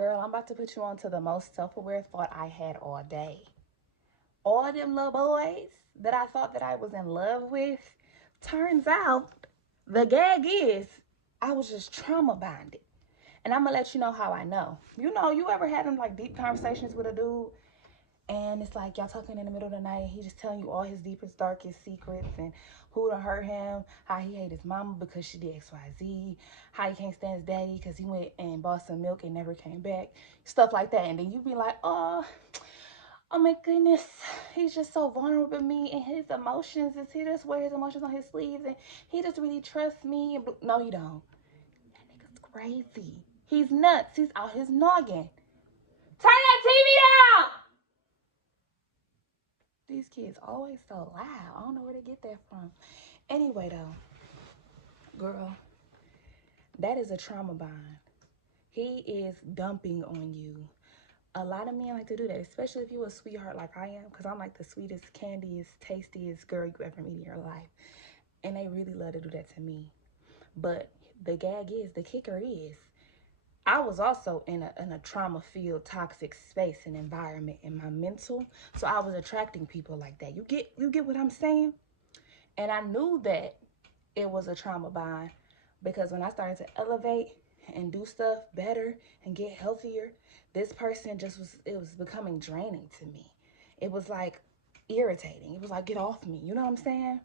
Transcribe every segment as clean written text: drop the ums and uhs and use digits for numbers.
Girl, I'm about to put you on to the most self-aware thought I had all day. All them little boys that I thought that I was in love with, turns out the gag is I was just trauma bonded. And I'm gonna let you know how I know. You know, you ever had them like deep conversations with a dude and it's like y'all talking in the middle of the night and he just telling you all his deepest, darkest secrets and who done hurt him, how he hate his mama because she did XYZ, how he can't stand his daddy because he went and bought some milk and never came back, stuff like that. And then you be like, oh my goodness, he's just so vulnerable to me and his emotions. Is he just wear his emotions on his sleeves and he just really trusts me? No, you don't. That nigga's crazy. He's nuts. He's out his noggin. Turn that TV down! These kids always so loud. I don't know where they get that from. Anyway, though, girl, that is a trauma bond. He is dumping on you. A lot of men like to do that, especially if you're a sweetheart like I am, because I'm like the sweetest, candiest, tastiest girl you ever meet in your life. And they really love to do that to me. But the gag is, the kicker is, I was also in a trauma-filled, toxic space and environment in my mental. So I was attracting people like that. You get what I'm saying? And I knew that it was a trauma bond because when I started to elevate and do stuff better and get healthier, this person it was becoming draining to me. It was like irritating. It was like, get off me. You know what I'm saying?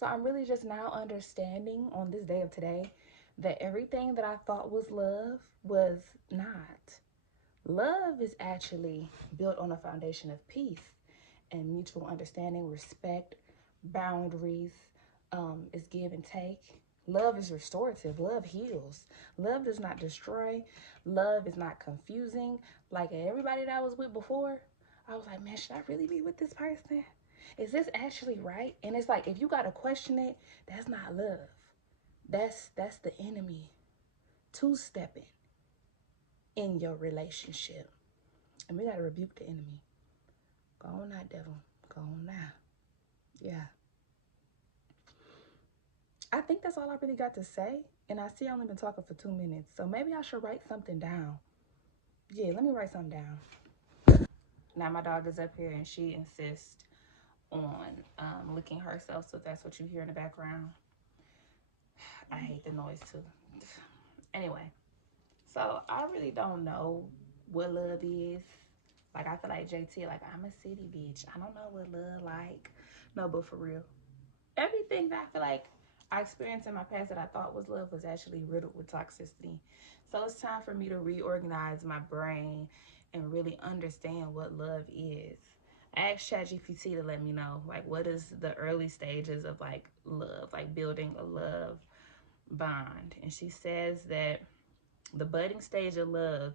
So I'm really just now understanding on this day of today that everything that I thought was love was not. Love is actually built on a foundation of peace and mutual understanding, respect, boundaries, is give and take. Love is restorative. Love heals. Love does not destroy. Love is not confusing. Like everybody that I was with before, I was like, man, should I really be with this person? Is this actually right? And it's like, if you got to question it, that's not love. That's the enemy two-stepping in your relationship. And we got to rebuke the enemy. Go on now, devil. Go on now. Yeah. I think that's all I really got to say. And I see I've only been talking for 2 minutes. So maybe I should write something down. Yeah, let me write something down. Now my dog is up here and she insists on licking herself. So that's what you hear in the background. I hate the noise too. Anyway, so I really don't know what love is. Like I feel like JT, like I'm a city bitch. I don't know what love like. No, but for real. Everything that I feel like I experienced in my past that I thought was love was actually riddled with toxicity. So it's time for me to reorganize my brain and really understand what love is. I asked ChatGPT to let me know, like, what is the early stages of like love, like building a love bond. And she says that the budding stage of love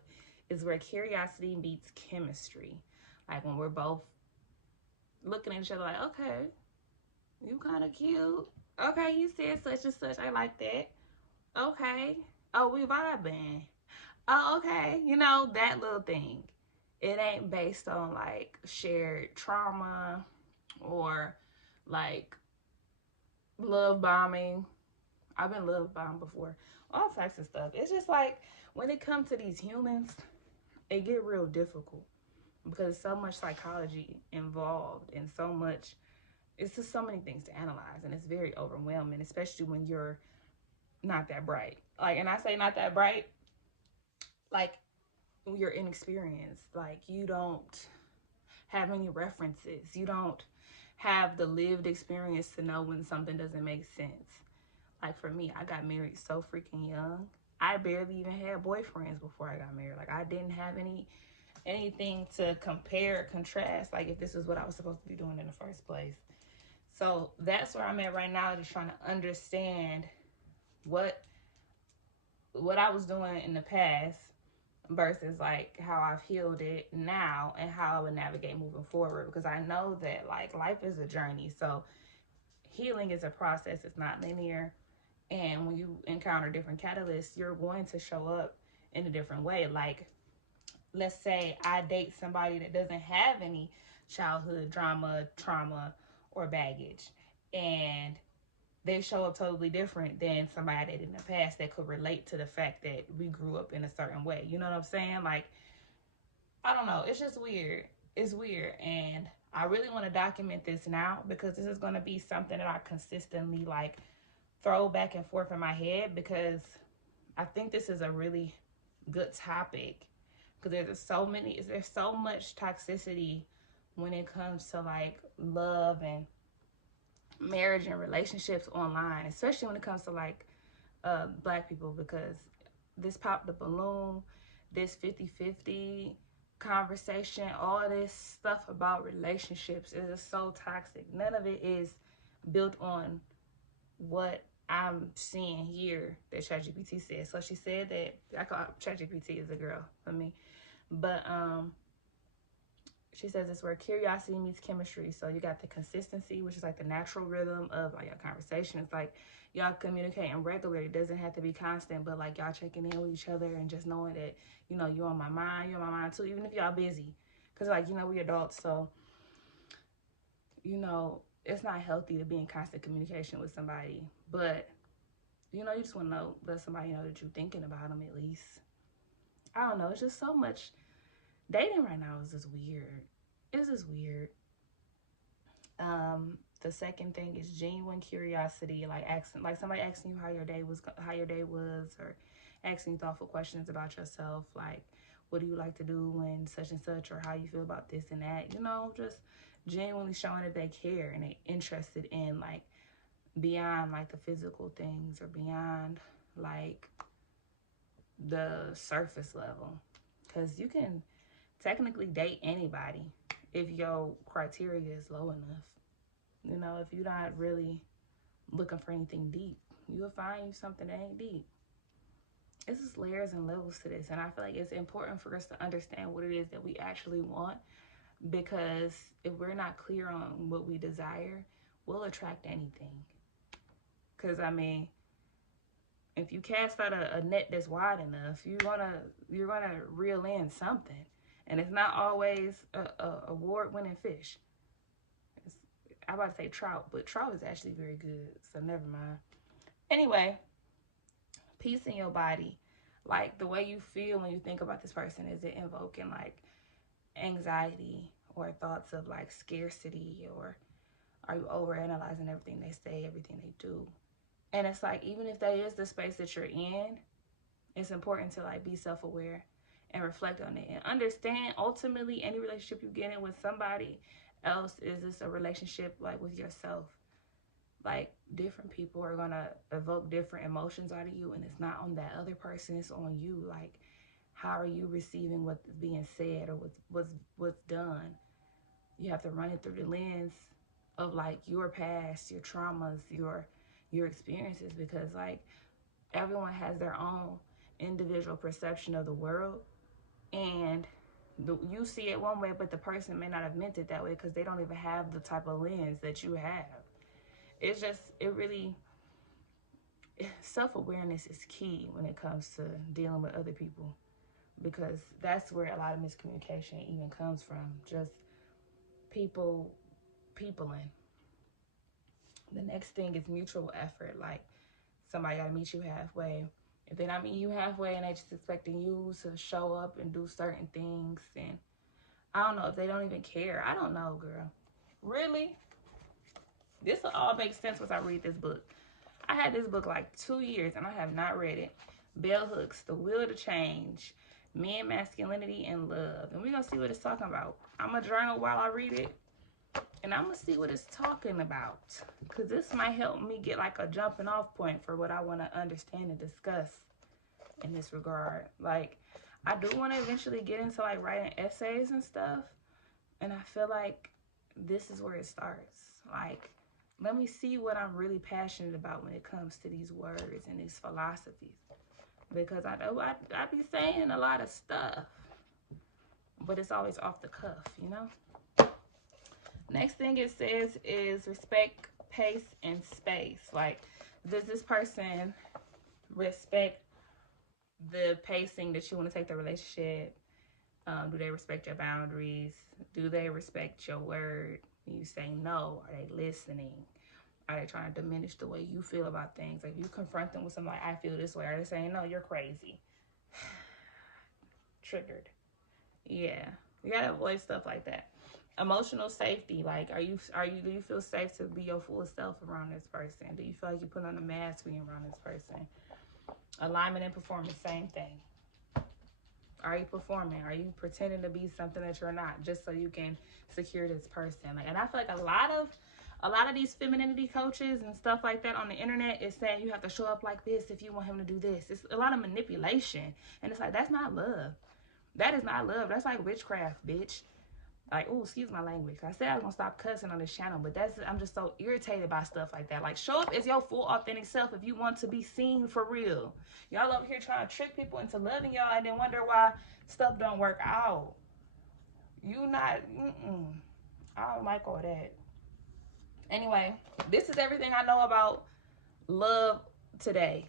is where curiosity meets chemistry. Like when we're both looking at each other like, okay, you kind of cute. Okay, you said such and such. I like that. Okay. Oh, we vibing. Oh, okay. You know, that little thing. It ain't based on like shared trauma or like love bombing. I've been love bombed before. All types of stuff. It's just like when it comes to these humans, it get real difficult because so much psychology involved and so much, it's just so many things to analyze and it's very overwhelming, especially when you're not that bright. Like, and I say not that bright, like you're inexperienced. Like you don't have any references. You don't have the lived experience to know when something doesn't make sense. Like for me, I got married so freaking young. I barely even had boyfriends before I got married. Like I didn't have anything to compare, contrast, like if this is what I was supposed to be doing in the first place. So that's where I'm at right now, just trying to understand what I was doing in the past versus like how I've healed it now and how I would navigate moving forward, because I know that like life is a journey. So healing is a process, it's not linear. And when you encounter different catalysts, you're going to show up in a different way. Like, let's say I date somebody that doesn't have any childhood drama, trauma, or baggage. And they show up totally different than somebody I dated in the past that could relate to the fact that we grew up in a certain way. You know what I'm saying? Like, I don't know. It's just weird. It's weird. And I really want to document this now because this is going to be something that I consistently like throw back and forth in my head because I think this is a really good topic because there's so much toxicity when it comes to like love and marriage and relationships online, especially when it comes to like black people because this popped the balloon, this 50-50 conversation, all this stuff about relationships is just so toxic. None of it is built on what I'm seeing here that ChatGPT said. So she said that I call ChatGPT is a girl for me. But she says it's where curiosity meets chemistry. So you got the consistency, which is like the natural rhythm of like your conversation. It's like y'all communicating regularly. It doesn't have to be constant, but like y'all checking in with each other and just knowing that, you know, you're on my mind, you're on my mind too, even if y'all busy. Because like, you know, we adults, so, you know, it's not healthy to be in constant communication with somebody. But, you know, you just want to know, let somebody know that you're thinking about them at least. I don't know. It's just so much. Dating right now is just weird. It's just weird. The second thing is genuine curiosity, like asking, like somebody asking you how your day was, or asking thoughtful questions about yourself, like what do you like to do when such and such, or how you feel about this and that. You know, just genuinely showing that they care and they interested in like beyond like the physical things or beyond like the surface level, because you can technically date anybody if your criteria is low enough. You know, if you're not really looking for anything deep, you'll find you something that ain't deep. It's just layers and levels to this, and I feel like it's important for us to understand what it is that we actually want, because if we're not clear on what we desire, we'll attract anything. Because I mean, if you cast out a net that's wide enough, you're gonna reel in something, and it's not always a award-winning fish. I'm about to say trout, but trout is actually very good, so never mind. Anyway, peace in your body. Like the way you feel when you think about this person, is it invoking like anxiety or thoughts of like scarcity, or are you overanalyzing everything they say, everything they do? And it's like, even if that is the space that you're in, it's important to like be self-aware and reflect on it and understand ultimately any relationship you get in with somebody else, is this a relationship like with yourself? Like different people are gonna evoke different emotions out of you, and it's not on that other person, it's on you. Like, how are you receiving what's being said or what's done? You have to run it through the lens of like your past, your traumas, your experiences, because like everyone has their own individual perception of the world, and you see it one way, but the person may not have meant it that way because they don't even have the type of lens that you have. It's just, it really, self-awareness is key when it comes to dealing with other people, because that's where a lot of miscommunication even comes from. Just peopling. The next thing is mutual effort. Like somebody got to meet you halfway. If they're not meeting you halfway and they just expecting you to show up and do certain things, and I don't know, if they don't even care, I don't know, girl. Really, this will all make sense once I read this book. I had this book like 2 years and I have not read it. Bell Hooks, The Will to Change, Men, Masculinity, and Love. And we're going to see what it's talking about. I'm going to journal while I read it, and I'm going to see what it's talking about, because this might help me get like a jumping off point for what I want to understand and discuss in this regard. Like, I do want to eventually get into like writing essays and stuff, and I feel like this is where it starts. Like, let me see what I'm really passionate about when it comes to these words and these philosophies, because I know I be saying a lot of stuff, but it's always off the cuff, you know? Next thing it says is respect, pace, and space. Like, does this person respect the pacing that you want to take the relationship? Do they respect your boundaries? Do they respect your word when you say no? Are they listening? Are they trying to diminish the way you feel about things? Like, you confront them with something like, I feel this way. Are they saying, no, you're crazy? Triggered. Yeah. You gotta avoid stuff like that. Emotional safety. Like, do you feel safe to be your full self around this person? Do you feel like you put on a mask being around this person? Alignment and performance, same thing. Are you performing? Are you pretending to be something that you're not, just so you can secure this person? Like, and I feel like a lot of these femininity coaches and stuff like that on the internet is saying you have to show up like this if you want him to do this. It's a lot of manipulation, and it's like, that's not love. That is not love. That's like witchcraft, bitch. Like, oh, excuse my language. I said I was gonna stop cussing on this channel, but I'm just so irritated by stuff like that. Like, show up as your full authentic self if you want to be seen for real. Y'all over here trying to trick people into loving y'all and then wonder why stuff don't work out. You not, I don't like all that. Anyway, this is everything I know about love today.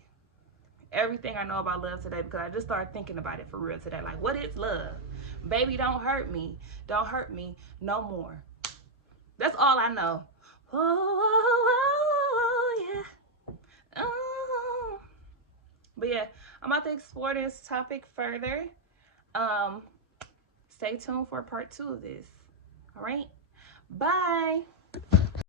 Everything I know about love today, because I just started thinking about it for real today. Like, what is love? Baby, don't hurt me. Don't hurt me no more. That's all I know. Oh, yeah. Oh. But yeah, I'm about to explore this topic further. Stay tuned for part 2 of this. All right. Bye.